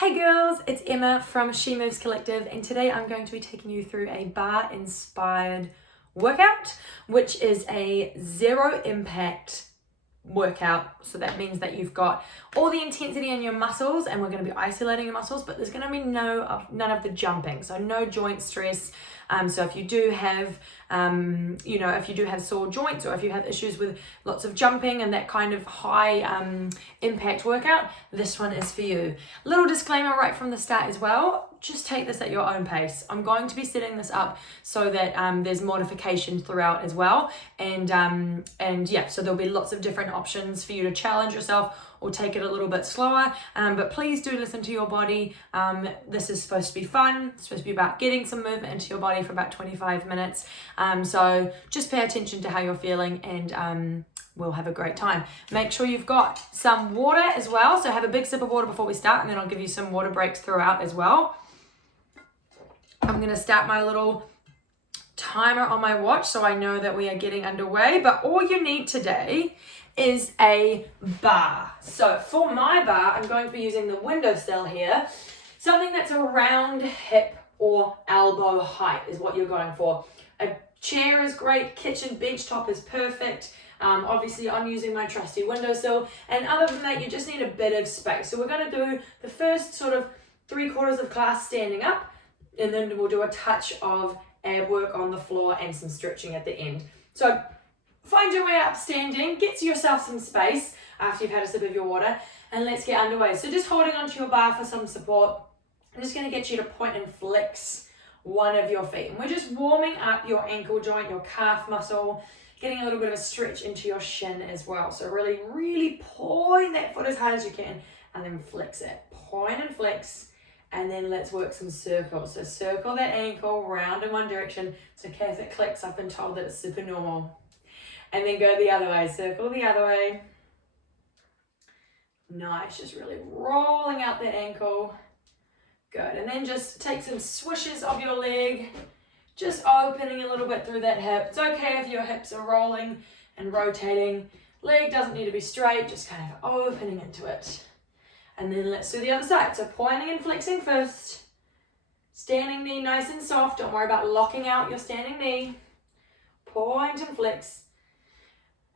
Hey girls, it's Emma from She Moves Collective, and today I'm going to be taking you through a bar inspired workout, which is a zero impact workout. So that means that you've got all the intensity in your muscles, and we're going to be isolating your muscles, but there's going to be none of the jumping, so no joint stress. So if you do have if you do have sore joints, or if you have issues with lots of jumping and that kind of high impact workout, this one is for you. Little disclaimer right from the start as well, just take this at your own pace. I'm going to be setting this up so that there's modification throughout as well, and yeah, so there'll be lots of different options for you to challenge yourself or take it a little bit slower, but please do listen to your body. This is supposed to be fun. It's supposed to be about getting some movement into your body for about 25 minutes. So just pay attention to how you're feeling, and we'll have a great time. Make sure you've got some water as well. So have a big sip of water before we start, and then I'll give you some water breaks throughout as well. I'm gonna start my little timer on my watch so I know that we are getting underway, but all you need today is a bar. So for my bar, I'm going to be using the windowsill here. Something that's around hip or elbow height is what you're going for. A chair is great, kitchen bench top is perfect. Obviously I'm using my trusty windowsill, and other than that you just need a bit of space. So we're going to do the first sort of 3/4 of class standing up, and then we'll do a touch of ab work on the floor and some stretching at the end. So find your way up standing, get yourself some space after you've had a sip of your water, and let's get underway. So just holding onto your bar for some support, I'm just going to get you to point and flex one of your feet. And we're just warming up your ankle joint, your calf muscle, getting a little bit of a stretch into your shin as well. So really, really point that foot as hard as you can, and then flex it. Point and flex. And then let's work some circles. So circle that ankle round in one direction. It's okay if it clicks. I've been told that it's super normal. And then go the other way. Circle the other way. Nice. Just really rolling out that ankle. Good. And then just take some swishes of your leg. Just opening a little bit through that hip. It's okay if your hips are rolling and rotating. Leg doesn't need to be straight. Just kind of opening into it. And then let's do the other side. So pointing and flexing first. Standing knee nice and soft. Don't worry about locking out your standing knee. Point and flex.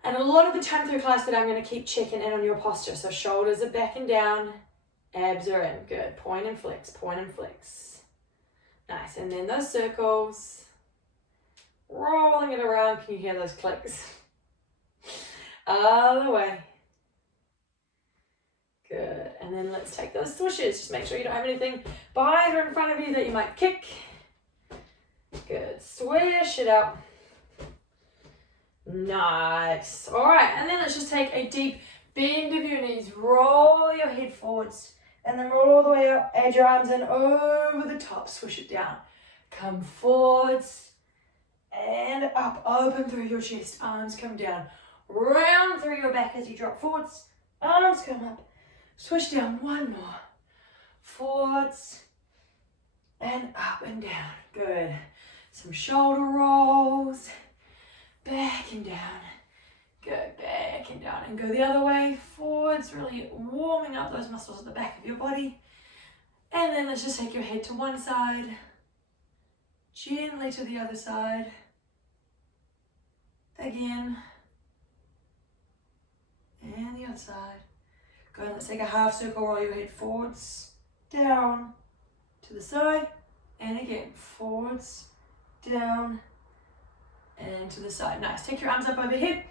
And a lot of the time through class that I'm going to keep checking in on your posture. So shoulders are back and down. Abs are in. Good. Point and flex. Point and flex. Nice. And then those circles. Rolling it around. Can you hear those clicks? Other way. Good. And then let's take those swishes. Just make sure you don't have anything behind or in front of you that you might kick. Good. Swish it out. Nice. All right. And then let's just take a deep bend of your knees. Roll your head forwards. And then roll all the way up. Add your arms in over the top. Swish it down. Come forwards. And up. Open through your chest. Arms come down. Round through your back as you drop forwards. Arms come up. Swish down, one more. Forwards and up and down. Good. Some shoulder rolls. Back and down. Good. Back and down. And go the other way. Forwards, really warming up those muscles at the back of your body. And then let's just take your head to one side. Gently to the other side. Again. And the other side. Good, let's take a half circle, roll your head forwards, down, to the side, and again, forwards, down, and to the side. Nice, take your arms up overhead,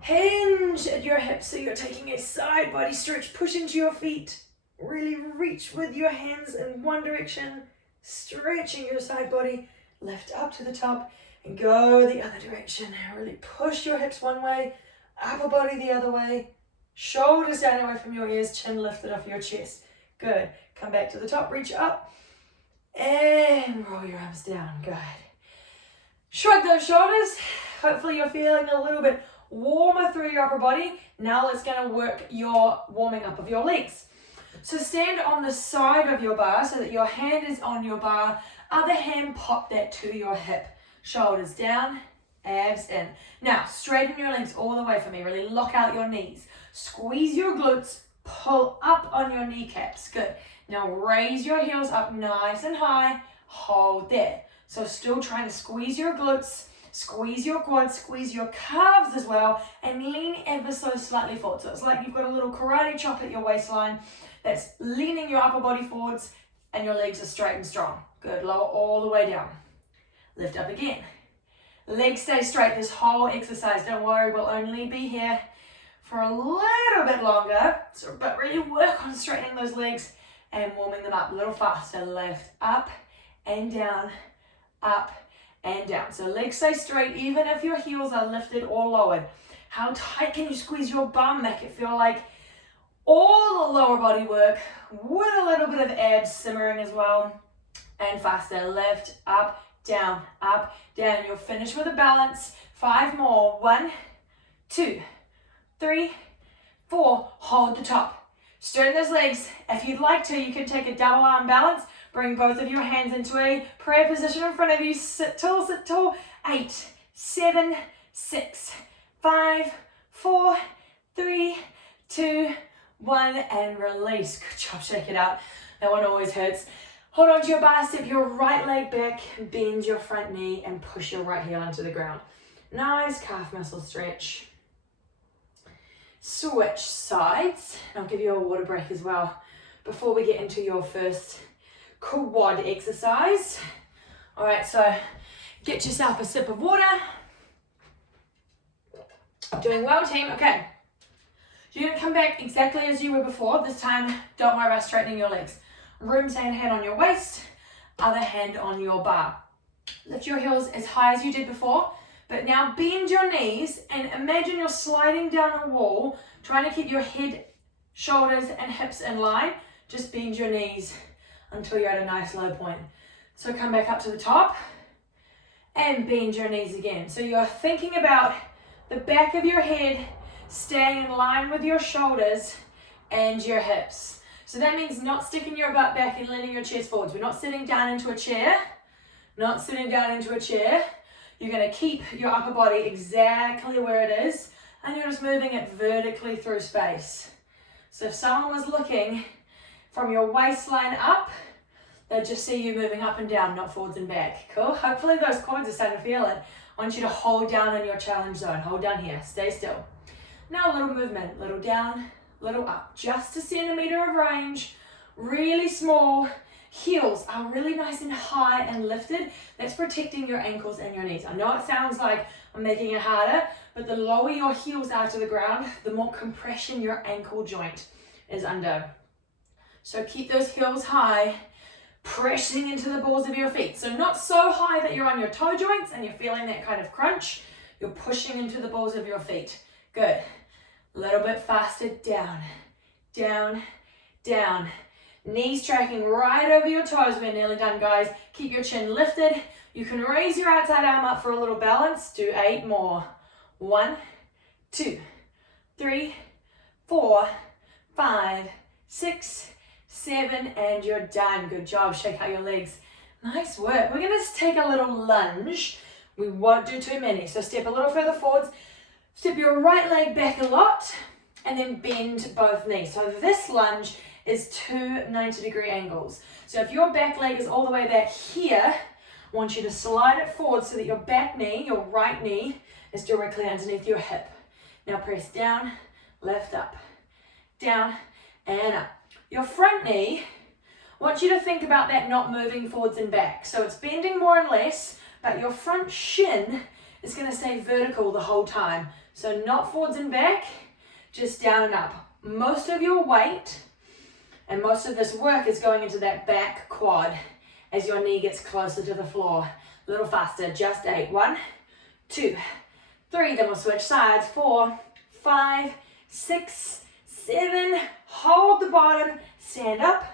hinge at your hips, so you're taking a side body stretch, push into your feet, really reach with your hands in one direction, stretching your side body, lift up to the top, and go the other direction. Really push your hips one way, upper body the other way, shoulders down away from your ears, chin lifted off your chest. Good. Come back to the top, reach up, and roll your arms down. Good. Shrug those shoulders. Hopefully you're feeling a little bit warmer through your upper body. Now let's go to work your warming up of your legs. So stand on the side of your bar so that your hand is on your bar. Other hand, pop that to your hip. Shoulders down, abs in. Now, straighten your legs all the way for me. Really lock out your knees. Squeeze your glutes, pull up on your kneecaps. Good. Now raise your heels up nice and high. Hold there. So still trying to squeeze your glutes, squeeze your quads, squeeze your calves as well, and lean ever so slightly forward. So it's like you've got a little karate chop at your waistline that's leaning your upper body forwards, and your legs are straight and strong. Good. Lower all the way down. Lift up again. Legs stay straight this whole exercise. Don't worry, we'll only be here for a little bit longer. But really work on straightening those legs and warming them up a little faster. Lift up and down, up and down. So legs stay straight even if your heels are lifted or lowered. How tight can you squeeze your bum? Make it feel like all the lower body work with a little bit of abs simmering as well. And faster. Lift up, down, up, down. You'll finish with a balance. 5 more. 1, 2, 3, 4. Hold the top. Straighten those legs. If you'd like to, you can take a double arm balance. Bring both of your hands into a prayer position in front of you. Sit tall, sit tall. 8, 7, 6, 5, 4, 3, 2, 1, and release. Good job, shake it out. That one always hurts. Hold on to your bar, step your right leg back, bend your front knee, and push your right heel onto the ground. Nice calf muscle stretch. Switch sides. I'll give you a water break as well before we get into your first quad exercise. All right, so get yourself a sip of water. Doing well, team. Okay. You're gonna come back exactly as you were before. This time, don't worry about straightening your legs. Room same hand on your waist, other hand on your bar. Lift your heels as high as you did before, but now bend your knees and imagine you're sliding down a wall, trying to keep your head, shoulders, and hips in line. Just bend your knees until you're at a nice low point. So come back up to the top and bend your knees again. So you're thinking about the back of your head staying in line with your shoulders and your hips. So that means not sticking your butt back and leaning your chest forwards. We're not sitting down into a chair. Not sitting down into a chair. You're going to keep your upper body exactly where it is, and you're just moving it vertically through space. So if someone was looking from your waistline up, they'd just see you moving up and down, not forwards and back. Cool? Hopefully those quads are starting to feel it. I want you to hold down in your challenge zone. Hold down here. Stay still. Now a little movement. Little down, little up. Just a centimeter of range. Really small. Heels are really nice and high and lifted. That's protecting your ankles and your knees. I know it sounds like I'm making it harder, but the lower your heels are to the ground, the more compression your ankle joint is under. So keep those heels high, pressing into the balls of your feet. So not so high that you're on your toe joints and you're feeling that kind of crunch. You're pushing into the balls of your feet. Good. A little bit faster. Down, down, down. Knees tracking right over your toes. We're nearly done, guys. Keep your chin lifted. You can raise your outside arm up for a little balance. Do 8 more. 1, 2, 3, 4, 5, 6, 7, and you're done. Good job. Shake out your legs. Nice work. We're going to take a little lunge. We won't do too many. So step a little further forwards. Step your right leg back a lot, and then bend both knees. So this lunge is 2 90-degree angles. So if your back leg is all the way back here, I want you to slide it forward so that your back knee, your right knee, is directly underneath your hip. Now press down, lift up, down, and up. Your front knee, I want you to think about that not moving forwards and back. So it's bending more and less, but your front shin is going to stay vertical the whole time. So not forwards and back, just down and up. Most of your weight and most of this work is going into that back quad as your knee gets closer to the floor. A little faster, just 8. 1, 2, 3, then we'll switch sides. 4, 5, 6, 7, hold the bottom, stand up,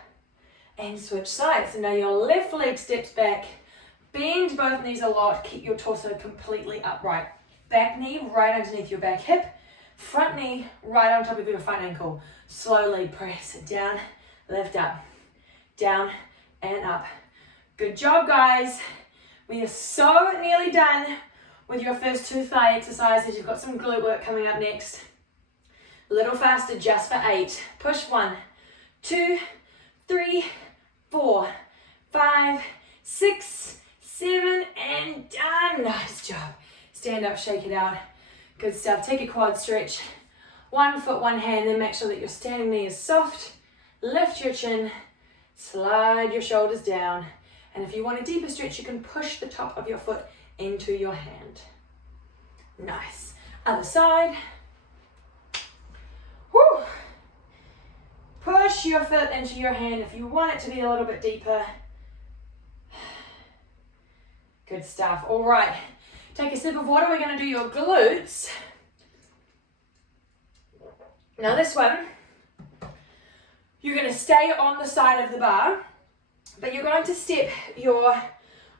and switch sides. So now your left leg steps back, bend both knees a lot, keep your torso completely upright. Back knee right underneath your back hip, front knee right on top of your front ankle. Slowly press it down, lift up, down, and up. Good job, guys. We are so nearly done with your first 2 thigh exercises. You've got some glute work coming up next. A little faster just for 8. Push 1, 2, 3, 4, 5, 6, 7, and done. Nice job. Stand up, shake it out. Good stuff. Take a quad stretch. 1 foot, 1 hand, then make sure that your standing knee is soft. Lift your chin, slide your shoulders down. And if you want a deeper stretch, you can push the top of your foot into your hand. Nice. Other side. Woo. Push your foot into your hand if you want it to be a little bit deeper. Good stuff. All right. Take a sip of water. We're going to do your glutes. Now this one, you're going to stay on the side of the bar, but you're going to step your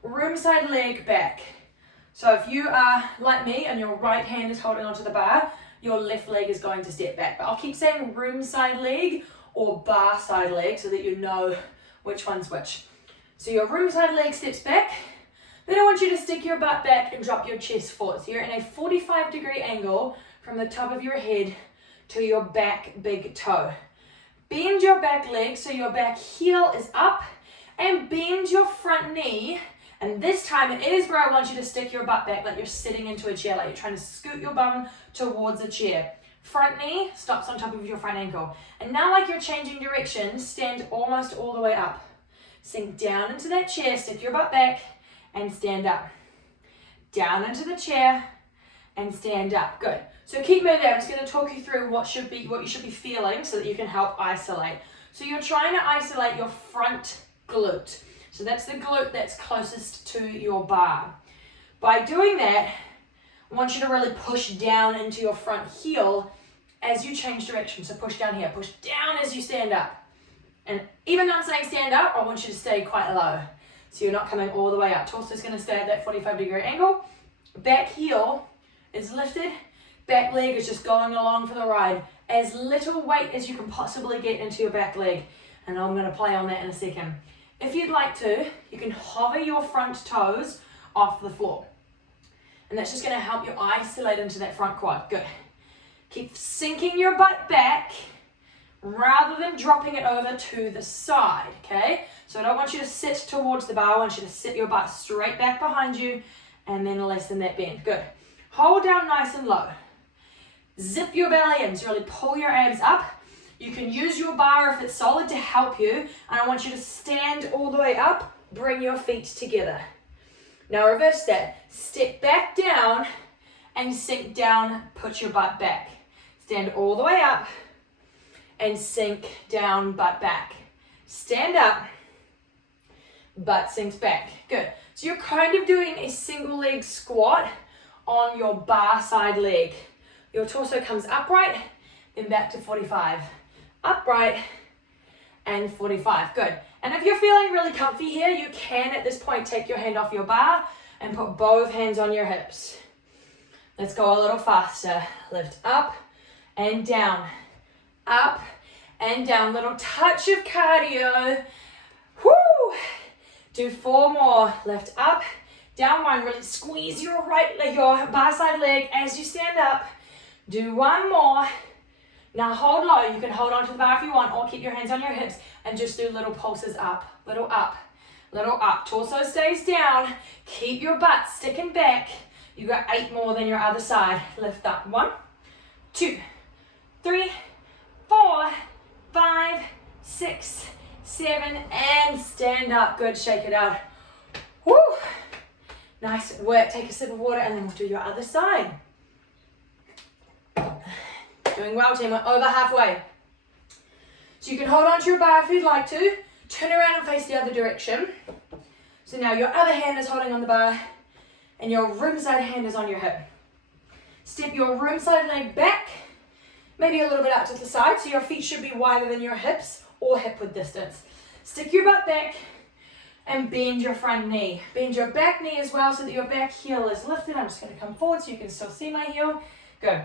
room side leg back. So if you are like me and your right hand is holding onto the bar, your left leg is going to step back. But I'll keep saying room side leg or bar side leg so that you know which one's which. So your room side leg steps back. Then I want you to stick your butt back and drop your chest forward. So you're in a 45-degree angle from the top of your head to your back big toe. Bend your back leg so your back heel is up, and bend your front knee. And this time it is where I want you to stick your butt back like you're sitting into a chair, like you're trying to scoot your bum towards a chair. Front knee stops on top of your front ankle. And now, like you're changing direction, stand almost all the way up. Sink down into that chair, stick your butt back, and stand up. Down into the chair, and stand up. Good. So keep moving. I'm just going to talk you through what you should be feeling so that you can help isolate. So you're trying to isolate your front glute. So that's the glute that's closest to your bar. By doing that, I want you to really push down into your front heel as you change direction. So push down here, push down as you stand up. And even though I'm saying stand up, I want you to stay quite low. So you're not coming all the way up. Torso's going to stay at that 45-degree angle. Back heel is lifted. Back leg is just going along for the ride. As little weight as you can possibly get into your back leg. And I'm going to play on that in a second. If you'd like to, you can hover your front toes off the floor. And that's just going to help you isolate into that front quad. Good. Keep sinking your butt back rather than dropping it over to the side, okay? So I don't want you to sit towards the bar. I want you to sit your butt straight back behind you and then lessen that bend. Good. Hold down nice and low. Zip your belly in, so really pull your abs up. You can use your bar if it's solid to help you. And I want you to stand all the way up, bring your feet together. Now reverse that. Step back down and sink down, put your butt back. Stand all the way up and sink down, butt back. Stand up, butt sinks back. Good. So you're kind of doing a single leg squat on your bar side leg. Your torso comes upright, then back to 45. Upright and 45. Good. And if you're feeling really comfy here, you can at this point take your hand off your bar and put both hands on your hips. Let's go a little faster. Lift up and down. Up and down. Little touch of cardio. Woo! Do 4 more. Lift up, down 1. Really squeeze your right leg, your bar side leg as you stand up. Do 1 more. Now hold low. You can hold onto the bar if you want, or keep your hands on your hips and just do little pulses up, little up, little up. Torso stays down. Keep your butt sticking back. You got 8 more than your other side. Lift up. 1, 2, 3, 4, 5, 6, 7, and stand up. Good. Shake it out. Woo! Nice work. Take a sip of water and then we'll do your other side. Doing well, team. We're over halfway. So you can hold on to your bar if you'd like to. Turn around and face the other direction. So now your other hand is holding on the bar and your room side hand is on your hip. Step your room side leg back, maybe a little bit out to the side, so your feet should be wider than your hips or hip width distance. Stick your butt back and bend your front knee. Bend your back knee as well so that your back heel is lifted. I'm just going to come forward so you can still see my heel. Good.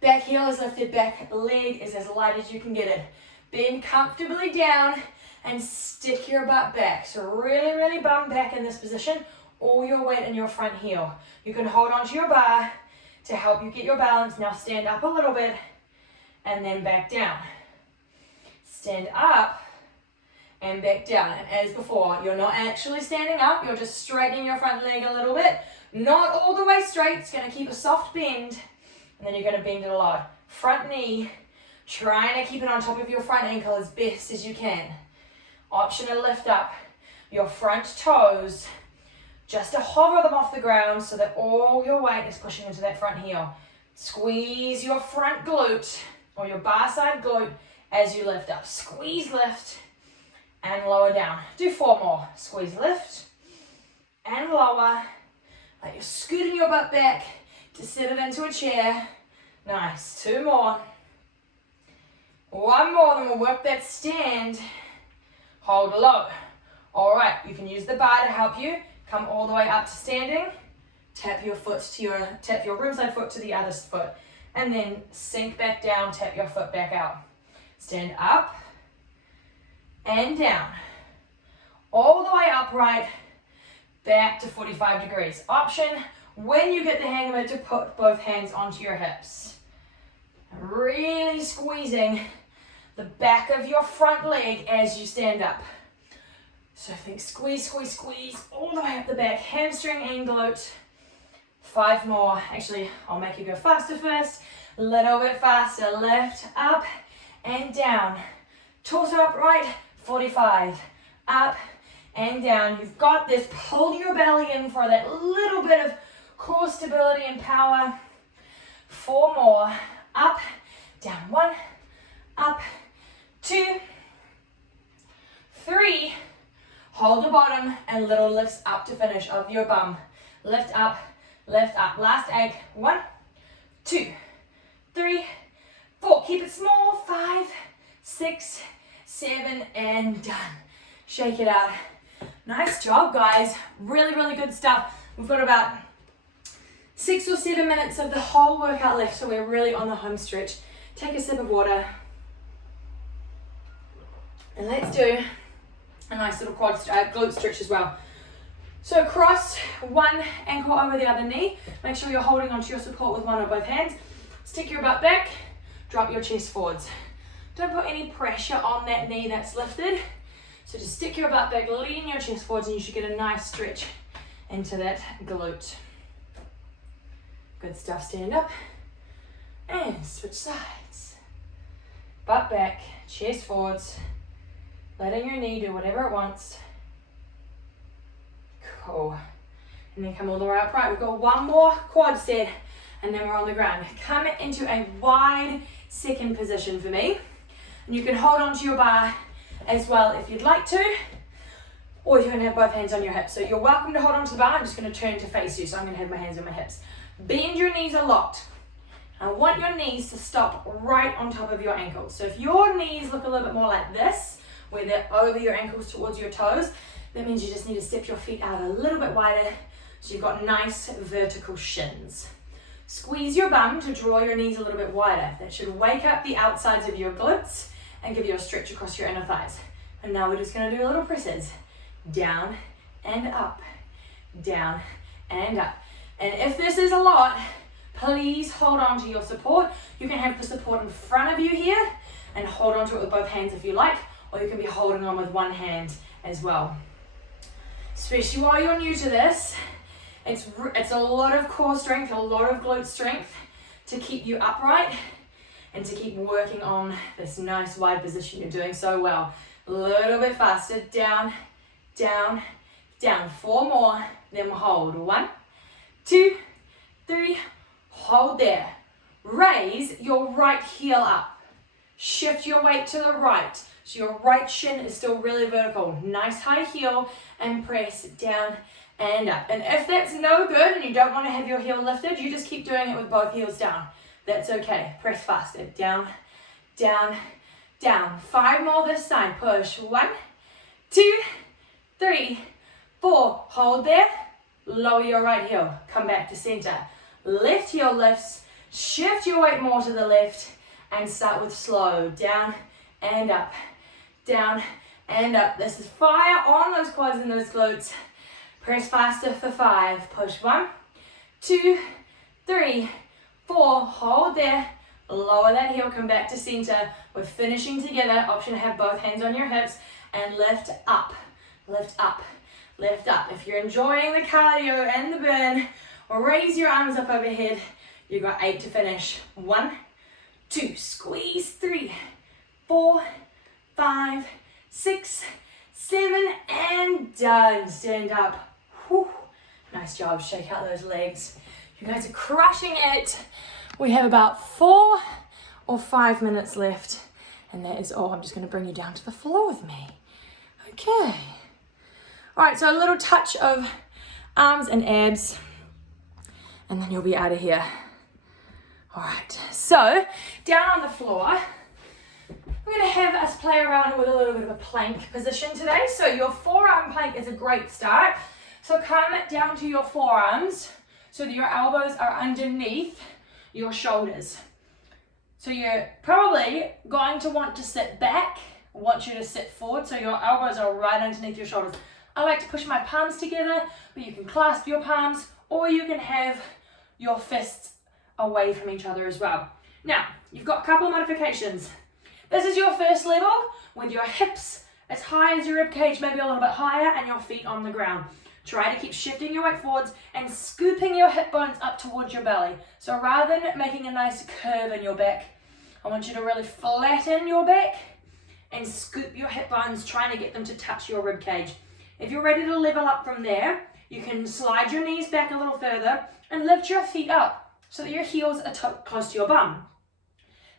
Back heel is lifted, back leg is as light as you can get it. Bend comfortably down and stick your butt back. So really, really bum back in this position. All your weight in your front heel. You can hold onto your bar to help you get your balance. Now stand up a little bit and then back down. Stand up and back down. And as before, you're not actually standing up, you're just straightening your front leg a little bit. Not all the way straight, it's going to keep a soft bend, and then you're going to bend it a lot. Front knee, trying to keep it on top of your front ankle as best as you can. Option to lift up your front toes, just to hover them off the ground so that all your weight is pushing into that front heel. Squeeze your front glute, or your bar side glute, as you lift up. Squeeze, lift, and lower down. Do 4 more. Squeeze, lift, and lower. Like you're scooting your butt back to sit it into a chair. Nice. 2 more. 1 more, then we'll work that stand. Hold low. All right, you can use the bar to help you. Come all the way up to standing. Tap your ringside foot to the other foot. And then sink back down, tap your foot back out. Stand up and down. All the way upright, back to 45 degrees. Option, when you get the hang of it, to put both hands onto your hips. Really squeezing the back of your front leg as you stand up. So think squeeze, squeeze, squeeze, all the way up the back, hamstring and glute. 5 more. Actually, I'll make you go faster first. A little bit faster. Lift, up, and down. Torso upright, 45. Up and down. You've got this. Pull your belly in for that little bit of core stability and power. 4 more. Up, down. 1, up, 2, 3. Hold the bottom and little lifts up to finish of your bum. Lift up, lift up. Last 8. 1, 2, 3, 4. Keep it small. 5, 6, 7, and done. Shake it out. Nice job, guys. Really, really good stuff. We've got about 6 or 7 minutes of the whole workout left, so we're really on the home stretch. Take a sip of water. And let's do a nice little glute stretch as well. So cross one ankle over the other knee. Make sure you're holding onto your support with one or both hands. Stick your butt back, drop your chest forwards. Don't put any pressure on that knee that's lifted. So just stick your butt back, lean your chest forwards, and you should get a nice stretch into that glute. Good stuff. Stand up and switch sides. Butt back, chest forwards, letting your knee do whatever it wants. Cool. And then come all the way upright. We've got 1 more quad set, and then we're on the ground. Come into a wide second position for me. And you can hold onto your bar as well if you'd like to, or you can have both hands on your hips. So you're welcome to hold onto the bar. I'm just going to turn to face you, so I'm going to have my hands on my hips. Bend your knees a lot. I want your knees to stop right on top of your ankles. So if your knees look a little bit more like this, where they're over your ankles towards your toes, that means you just need to step your feet out a little bit wider so you've got nice vertical shins. Squeeze your bum to draw your knees a little bit wider. That should wake up the outsides of your glutes and give you a stretch across your inner thighs. And now we're just going to do little presses. Down and up. Down and up. And if this is a lot, please hold on to your support. You can have the support in front of you here and hold on to it with both hands if you like, or you can be holding on with one hand as well. Especially while you're new to this, it's a lot of core strength, a lot of glute strength to keep you upright and to keep working on this nice wide position. You're doing so well. A little bit faster. Down, down, down. 4 more, then we'll hold. 1, 2, 3, hold there. Raise your right heel up. Shift your weight to the right. So your right shin is still really vertical. Nice high heel, and press down and up. And if that's no good and you don't want to have your heel lifted, you just keep doing it with both heels down. That's okay. Press faster. Down, down, down. 5 more this side. Push. 1, 2, 3, 4. Hold there. Lower your right heel. Come back to center. Left heel lifts. Shift your weight more to the left and start with slow. Down and up. Down and up. This is fire on those quads and those glutes. Press faster for 5. Push. 1, 2, 3, 4. Hold there. Lower that heel, come back to center. We're finishing together. Option to have both hands on your hips and lift up, lift up, lift up. If you're enjoying the cardio and the burn, raise your arms up overhead. You've got 8 to finish. 1, 2, squeeze, 3, 4, 5, 6, 7, and done. Stand up. Whew. Nice job. Shake out those legs. You guys are crushing it. We have about 4 or 5 minutes left, and that is all. I'm just going to bring you down to the floor with me. Okay. All right, so a little touch of arms and abs, and then you'll be out of here. All right, so down on the floor, we're going to have us play around with a little bit of a plank position today. So your forearm plank is a great start. So come down to your forearms so that your elbows are underneath your shoulders. So you're probably going to want to sit back. I want you to sit forward so your elbows are right underneath your shoulders. I like to push my palms together, but you can clasp your palms or you can have your fists away from each other as well. Now, you've got a couple of modifications. This is your first level with your hips as high as your rib cage, maybe a little bit higher, and your feet on the ground. Try to keep shifting your weight forwards and scooping your hip bones up towards your belly. So rather than making a nice curve in your back, I want you to really flatten your back and scoop your hip bones, trying to get them to touch your rib cage. If you're ready to level up from there, you can slide your knees back a little further and lift your feet up so that your heels are close to your bum.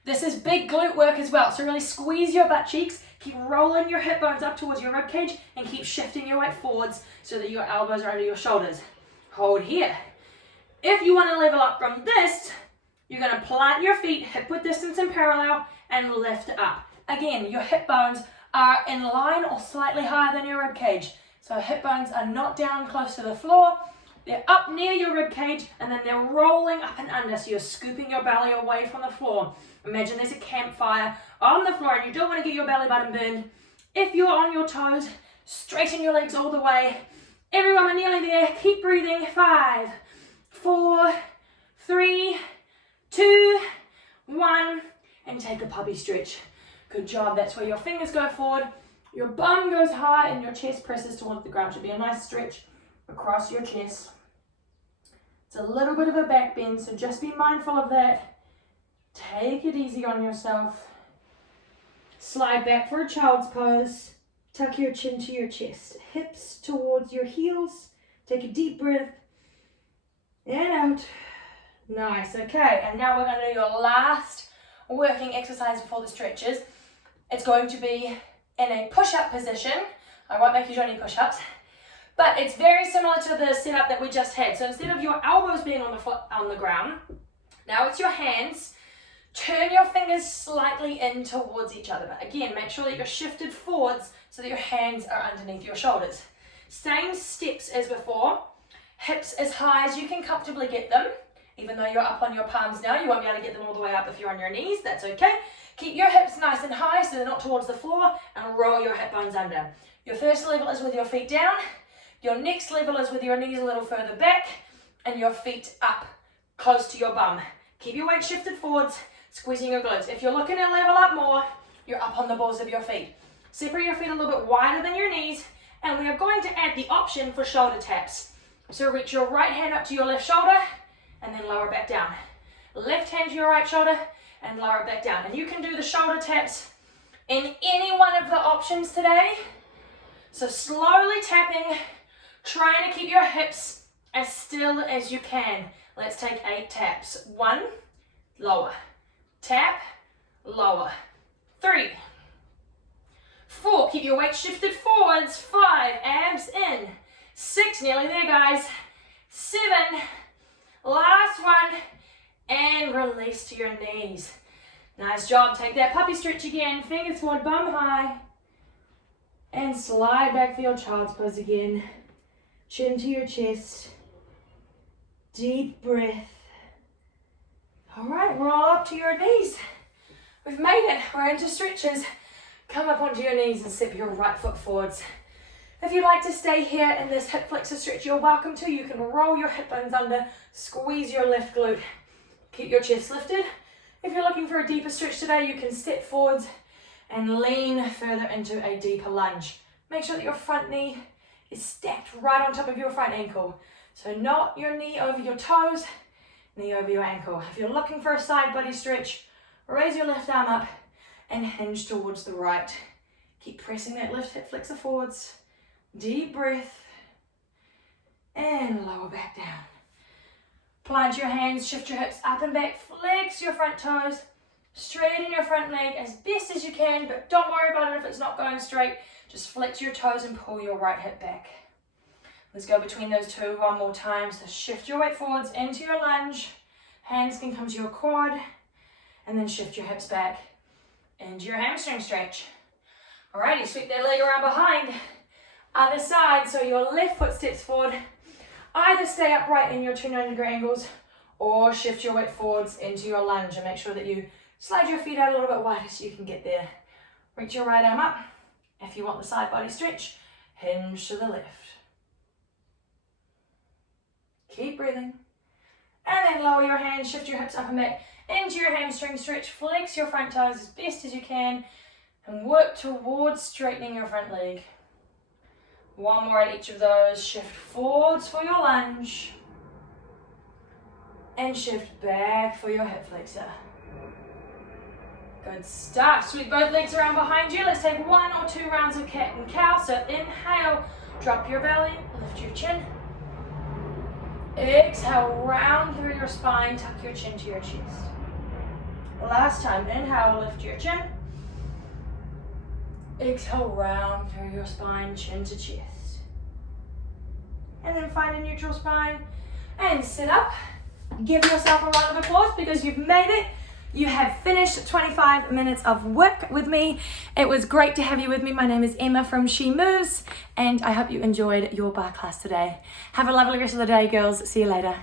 This is big glute work as well, so really squeeze your butt cheeks, keep rolling your hip bones up towards your rib cage, and keep shifting your weight forwards so that your elbows are under your shoulders. Hold here. If you want to level up from this, you're going to plant your feet hip width distance in parallel and lift up. Again, your hip bones are in line or slightly higher than your rib cage. So hip bones are not down close to the floor, they're up near your rib cage, and then they're rolling up and under, so you're scooping your belly away from the floor. Imagine there's a campfire on the floor and you don't want to get your belly button burned. If you're on your toes, straighten your legs all the way. Everyone, we're nearly there. Keep breathing. 5, 4, 3, 2, 1, and take a puppy stretch. Good job. That's where your fingers go forward, your bum goes high, and your chest presses towards the ground. Should be a nice stretch across your chest. It's a little bit of a back bend, so just be mindful of that. Take it easy on yourself. Slide back for a child's pose. Tuck your chin to your chest. Hips towards your heels. Take a deep breath. And out. Nice. Okay, and now we're going to do your last working exercise before the stretches. It's going to be in a push-up position. I won't make you do any push-ups. But it's very similar to the setup that we just had. So instead of your elbows being on the ground, now it's your hands. Turn your fingers slightly in towards each other. But again, make sure that you're shifted forwards so that your hands are underneath your shoulders. Same steps as before. Hips as high as you can comfortably get them. Even though you're up on your palms now, you won't be able to get them all the way up if you're on your knees. That's okay. Keep your hips nice and high so they're not towards the floor, and roll your hip bones under. Your first level is with your feet down. Your next level is with your knees a little further back and your feet up close to your bum. Keep your weight shifted forwards, squeezing your glutes. If you're looking to level up more, you're up on the balls of your feet. Separate your feet a little bit wider than your knees, and we are going to add the option for shoulder taps. So reach your right hand up to your left shoulder and then lower it back down. Left hand to your right shoulder and lower it back down. And you can do the shoulder taps in any one of the options today. So slowly tapping, trying to keep your hips as still as you can. Let's take 8 taps. 1, lower. Tap, lower. 3, 4, keep your weight shifted forwards. 5, abs in. 6, nearly there guys. 7, last one, and release to your knees. Nice job. Take that puppy stretch again. Fingers forward, bum high. And slide back for your child's pose again. Chin to your chest. Deep breath. All right, roll up to your knees. We've made it. We're into stretches. Come up onto your knees and step your right foot forwards. If you'd like to stay here in this hip flexor stretch, you're welcome to. You can roll your hip bones under, squeeze your left glute. Keep your chest lifted. If you're looking for a deeper stretch today, you can step forwards and lean further into a deeper lunge. Make sure that your front knee is stacked right on top of your front ankle. So not your knee over your toes, knee over your ankle. If you're looking for a side body stretch, raise your left arm up and hinge towards the right. Keep pressing that left hip flexor forwards. Deep breath. And lower back down. Plant your hands, shift your hips up and back, flex your front toes, straighten your front leg as best as you can, but don't worry about it if it's not going straight. Just flex your toes and pull your right hip back. Let's go between those two one more time. So shift your weight forwards into your lunge. Hands can come to your quad, and then shift your hips back into your hamstring stretch. Alrighty, sweep that leg around behind. Other side, so your left foot steps forward. Either stay upright in your 290-degree angles or shift your weight forwards into your lunge and make sure that you slide your feet out a little bit wider so you can get there. Reach your right arm up. If you want the side body stretch, hinge to the left. Keep breathing. And then lower your hands, shift your hips up and back into your hamstring stretch. Flex your front toes as best as you can and work towards straightening your front leg. One more at each of those. Shift forwards for your lunge. And shift back for your hip flexor. Good stuff. Sweep both legs around behind you. Let's take 1 or 2 rounds of cat and cow. So inhale, drop your belly, lift your chin. Exhale, round through your spine, tuck your chin to your chest. Last time, inhale, lift your chin. Exhale, round through your spine, chin to chest. And then find a neutral spine and sit up. Give yourself a round of applause because you've made it. You have finished 25 minutes of work with me. It was great to have you with me. My name is Emma from She Moves, and I hope you enjoyed your bar class today. Have a lovely rest of the day, girls. See you later.